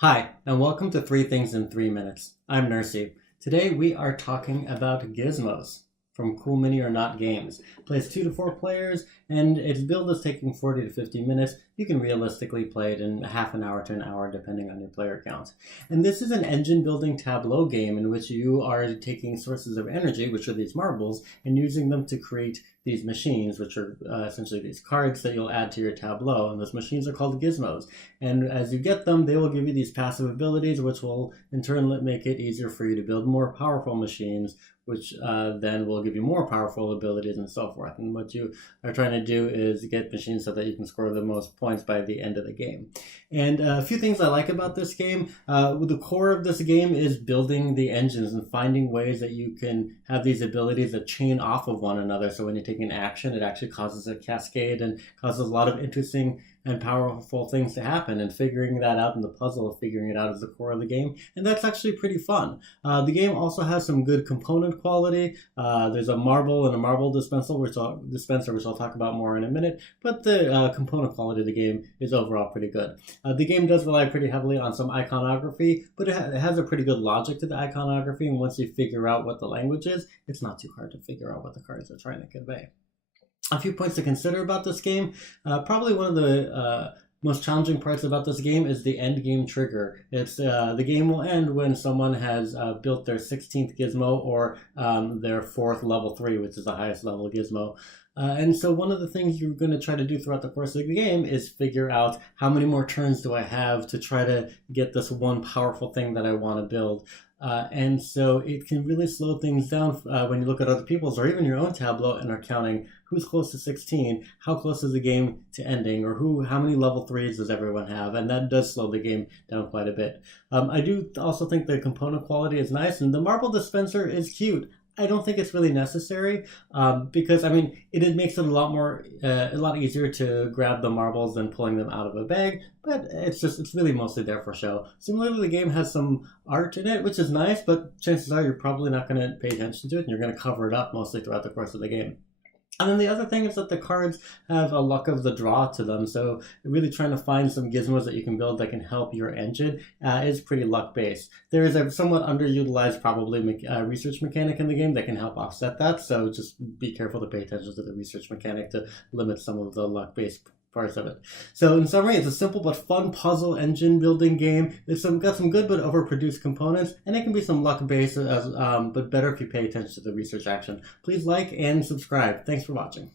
Hi, and welcome to 3 Things in 3 Minutes. I'm Nersi. Today we are talking about Gizmos from Cool Mini or Not Games. Plays 2 to 4 players, and its build is taking 40 to 50 minutes. You can realistically play it in half an hour to an hour depending on your player count. And this is an engine building tableau game in which you are taking sources of energy, which are these marbles, and using them to create these machines, which are essentially these cards that you'll add to your tableau. And those machines are called gizmos. And as you get them, they will give you these passive abilities, which will in turn make it easier for you to build more powerful machines, which then will give you more powerful abilities and so forth. And what you are trying to do is get machines so that you can score the most points by the end of the game. And a few things I like about this game. The core of this game is building the engines and finding ways that you can have these abilities that chain off of one another. So when you take an action, it actually causes a cascade and causes a lot of interesting and powerful things to happen, and figuring that out in the puzzle of figuring it out is the core of the game, and that's actually pretty fun. The game also has some good component quality. There's a marble and a marble dispenser, which I'll talk about more in a minute, but the component quality of the game is overall pretty good. The game does rely pretty heavily on some iconography, but it has a pretty good logic to the iconography, and once you figure out what the language is, it's not too hard to figure out what the cards are trying to convey. A few points to consider about this game. Probably one of the most challenging parts about this game is the Endgame Trigger. It's the game will end when someone has built their 16th gizmo or their 4th level 3, which is the highest level gizmo. And so one of the things you're going to try to do throughout the course of the game is figure out how many more turns do I have to try to get this one powerful thing that I want to build. And so it can really slow things down when you look at other people's or even your own tableau and are counting who's close to 16, how close is the game to ending, or how many level 3s does everyone have, and that does slow the game down quite a bit. I do also think the component quality is nice, and the marble dispenser is cute. I don't think it's really necessary because, I mean, it makes it a lot easier to grab the marbles than pulling them out of a bag, but it's really mostly there for show. Similarly, the game has some art in it, which is nice, but chances are you're probably not going to pay attention to it, and you're going to cover it up mostly throughout the course of the game. And then the other thing is that the cards have a luck of the draw to them, so really trying to find some gizmos that you can build that can help your engine is pretty luck-based. There is a somewhat underutilized, probably, research mechanic in the game that can help offset that, so just be careful to pay attention to the research mechanic to limit some of the luck-based parts of it. So in summary, it's a simple but fun puzzle engine building game. It's got some good but overproduced components, and it can be some luck based, but better if you pay attention to the research action. Please like and subscribe. Thanks for watching.